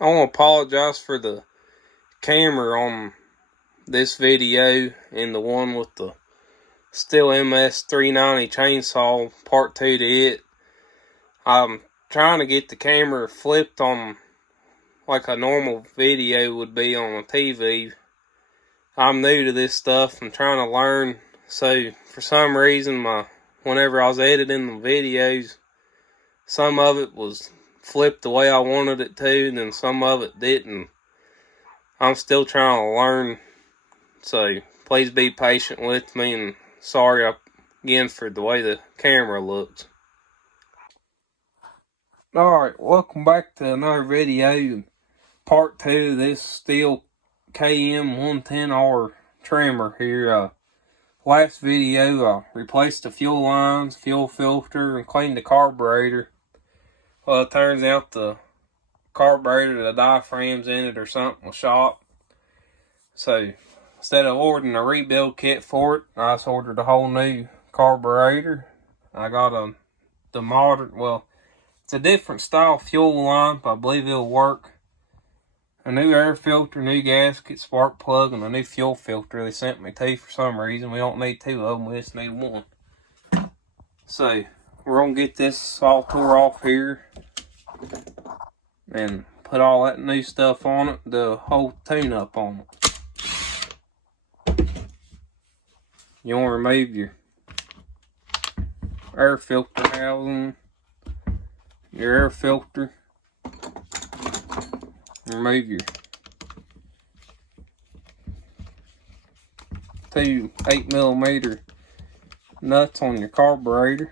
I want to apologize for the camera on this video and the one with the STIHL MS390 chainsaw, part 2 to it. I'm trying to get the camera flipped on like a normal video would be on a TV. I'm new to this stuff. I'm trying to learn. So for some reason, whenever I was editing the videos, some of it was flipped the way I wanted it to, and then some of it didn't. I'm still trying to learn, so please be patient with me, and sorry again for the way the camera looks. Alright, welcome back to another video, part 2 of this STIHL KM11OR trimmer here. Last video I replaced the fuel lines, fuel filter, and cleaned the carburetor. Well, it turns out the carburetor, the diaphragms in it or something was shot. So instead of ordering a rebuild kit for it, I just ordered a whole new carburetor. I got the modern, well, it's a different style fuel line, but I believe it'll work. A new air filter, new gasket, spark plug, and a new fuel filter they sent me to for some reason. We don't need 2 of them, we just need 1. So we're going to get this all tore off here and put all that new stuff on it, the whole tune-up on it. You want to remove your air filter housing, your air filter, remove your 2 8mm nuts on your carburetor.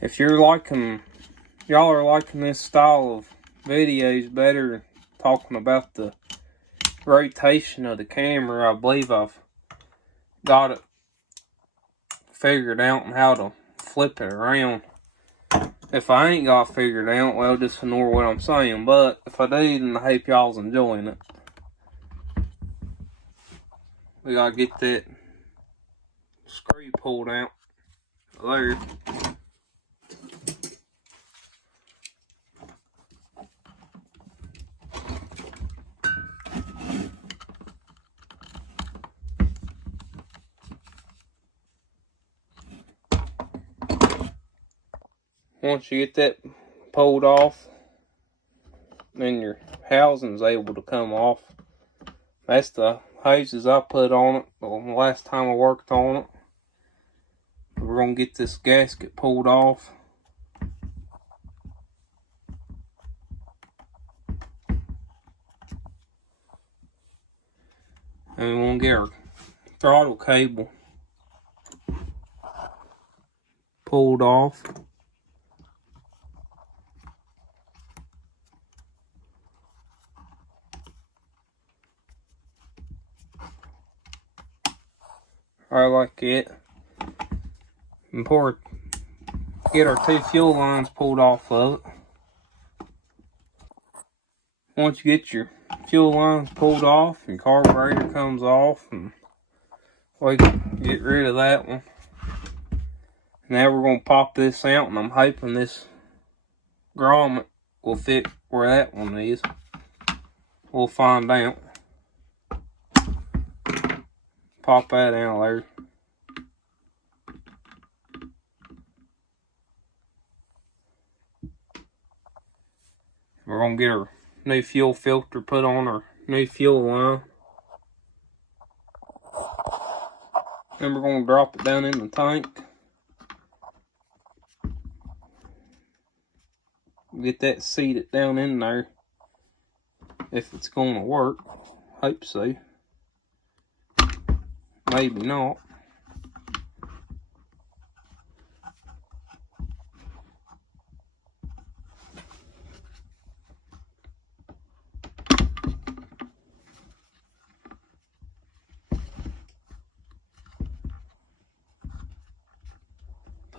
If y'all are liking this style of videos better, talking about the rotation of the camera, I believe I've got it figured out and how to flip it around. If I ain't got it figured out, well, just ignore what I'm saying. But if I do, then I hope y'all's enjoying it. We gotta get that screw pulled out there. Once you get that pulled off, then your housing's able to come off. That's the hoses I put on it the last time I worked on it. We're going to get this gasket pulled off. And we want to get our throttle cable pulled off. I like it. And get our 2 fuel lines pulled off of it. Once you get your fuel lines pulled off, your carburetor comes off, and we can get rid of that one. Now we're going to pop this out, and I'm hoping this grommet will fit where that one is. We'll find out. Pop that out there. We're going to get our new fuel filter put on our new fuel line. Then we're going to drop it down in the tank. Get that seated down in there. If it's going to work. Hope so. Maybe not.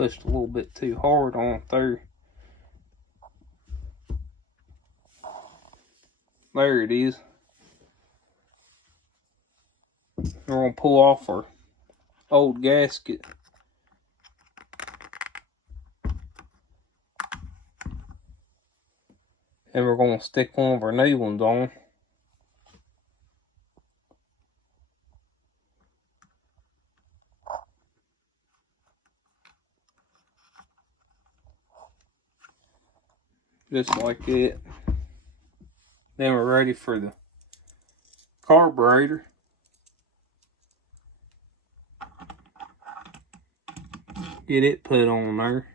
pushed a little bit too hard on there. There it is. We're going to pull off our old gasket. And we're going to stick one of our new ones on. Just like it. Then we're ready for the carburetor. Get it put on there.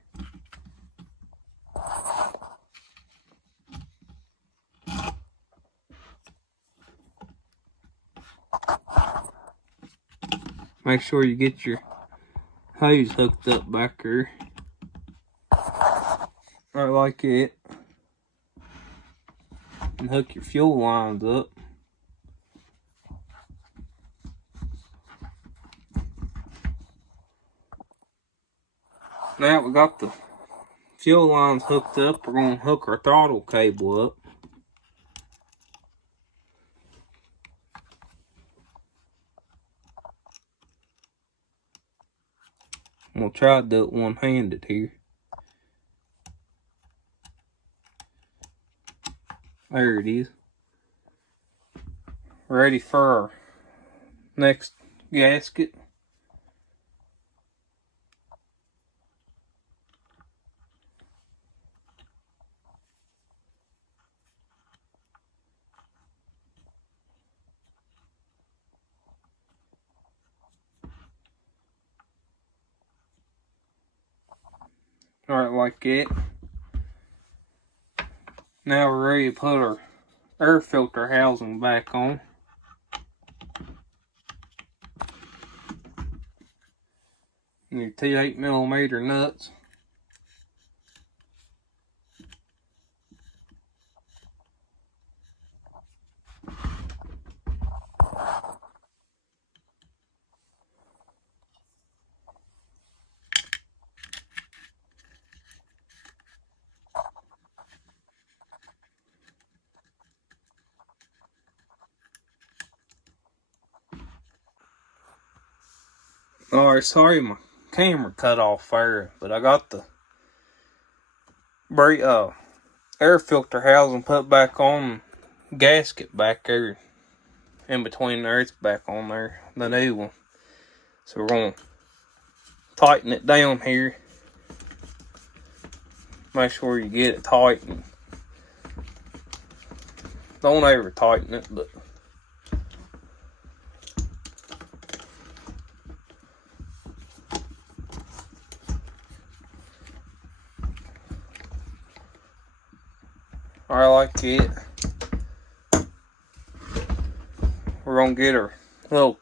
Make sure you get your hose hooked up back there. Right like it. And hook your fuel lines up. Now we got the fuel lines hooked up, we're going to hook our throttle cable up. We'll try to do it one-handed here. There it is. Ready for our next gasket. Alright, like it. Now we're ready to put our air filter housing back on. Your two 8mm nuts. Alright, sorry my camera cut off there, but I got the air filter housing put back on, gasket back there in between there. It's back on there, the new one. So we're going to tighten it down here. Make sure you get it tight. And don't ever tighten it, but I like it. We're gonna get our little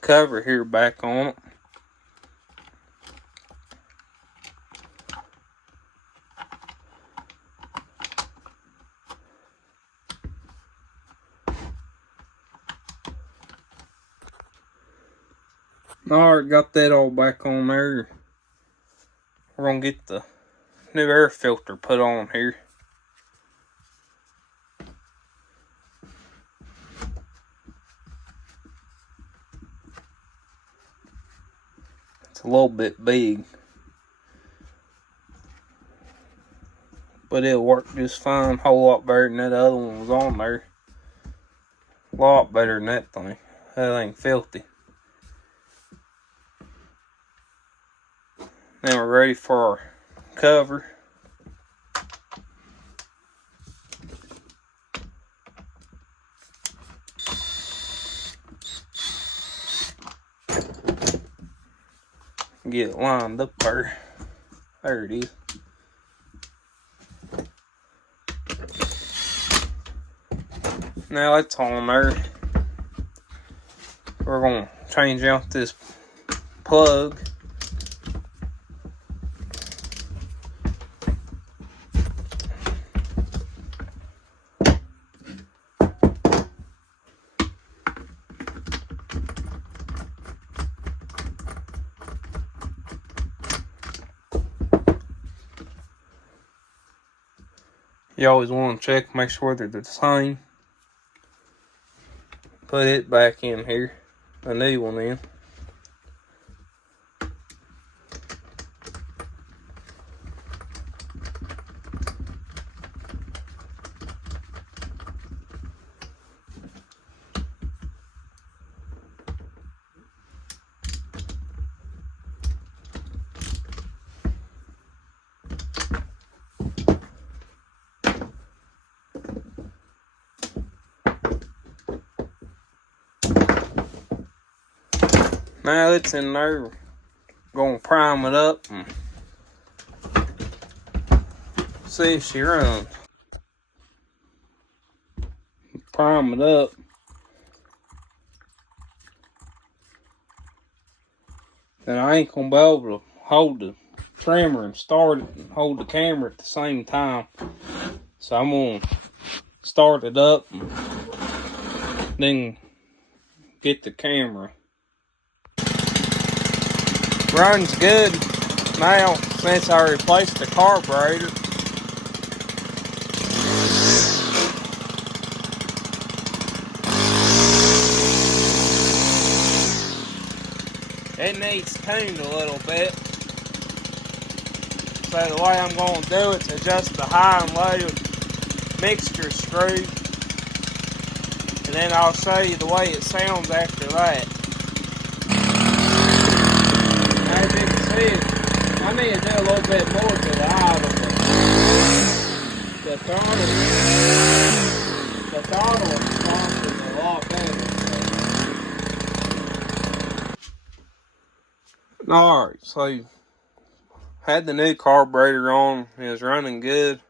cover here back on it. Alright, got that all back on there. We're gonna get the new air filter put on here. It's a little bit big, but it'll work just fine. A whole lot better than that other one was on there. A lot better than that thing. That ain't filthy. Now we're ready for our cover. Get it lined up there. There it is. Now it's on there. We're going to change out this plug. You always want to check, make sure they're the same. Put it back in here, a new one in. Now it's in there, gonna prime it up and see if she runs. Prime it up. Then I ain't gonna be able to hold the trimmer and start it and hold the camera at the same time. So I'm gonna start it up and then get the camera. Runs good now since I replaced the carburetor. It needs tuned a little bit. So the way I'm going to do it is adjust the high and low mixture screw. And then I'll show you the way it sounds after that. As you can see, I need to do a little bit more to the idle. The throttle response is a lot better. Alright, so had the new carburetor on, it was running good,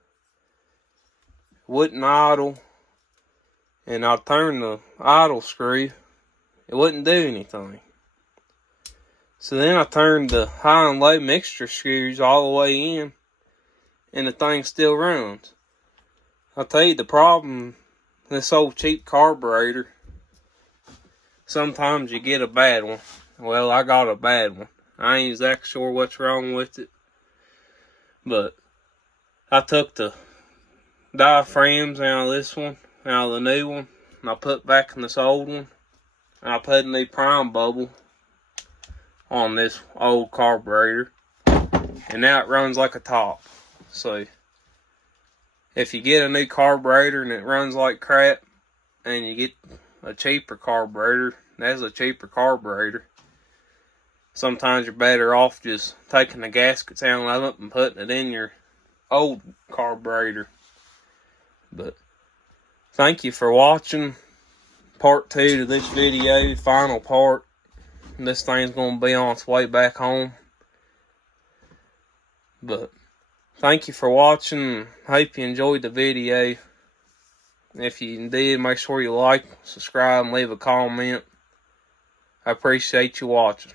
wouldn't idle, and I turned the idle screw, it wouldn't do anything. So then I turned the high and low mixture screws all the way in, and the thing still runs. I'll tell you the problem, this old cheap carburetor, sometimes you get a bad one. Well, I got a bad one. I ain't exactly sure what's wrong with it. But I took the diaphragms out of this one, out of the new one, and I put back in this old one. And I put a new prime bubble on this old carburetor. And now it runs like a top. So if you get a new carburetor and it runs like crap, and you get a cheaper carburetor, that's a cheaper carburetor, sometimes you're better off just taking the gaskets out of it and putting it in your old carburetor. But thank you for watching part 2 to this video, final part. This thing's going to be on its way back home. But thank you for watching. Hope you enjoyed the video. If you did, make sure you like, subscribe, and leave a comment. I appreciate you watching.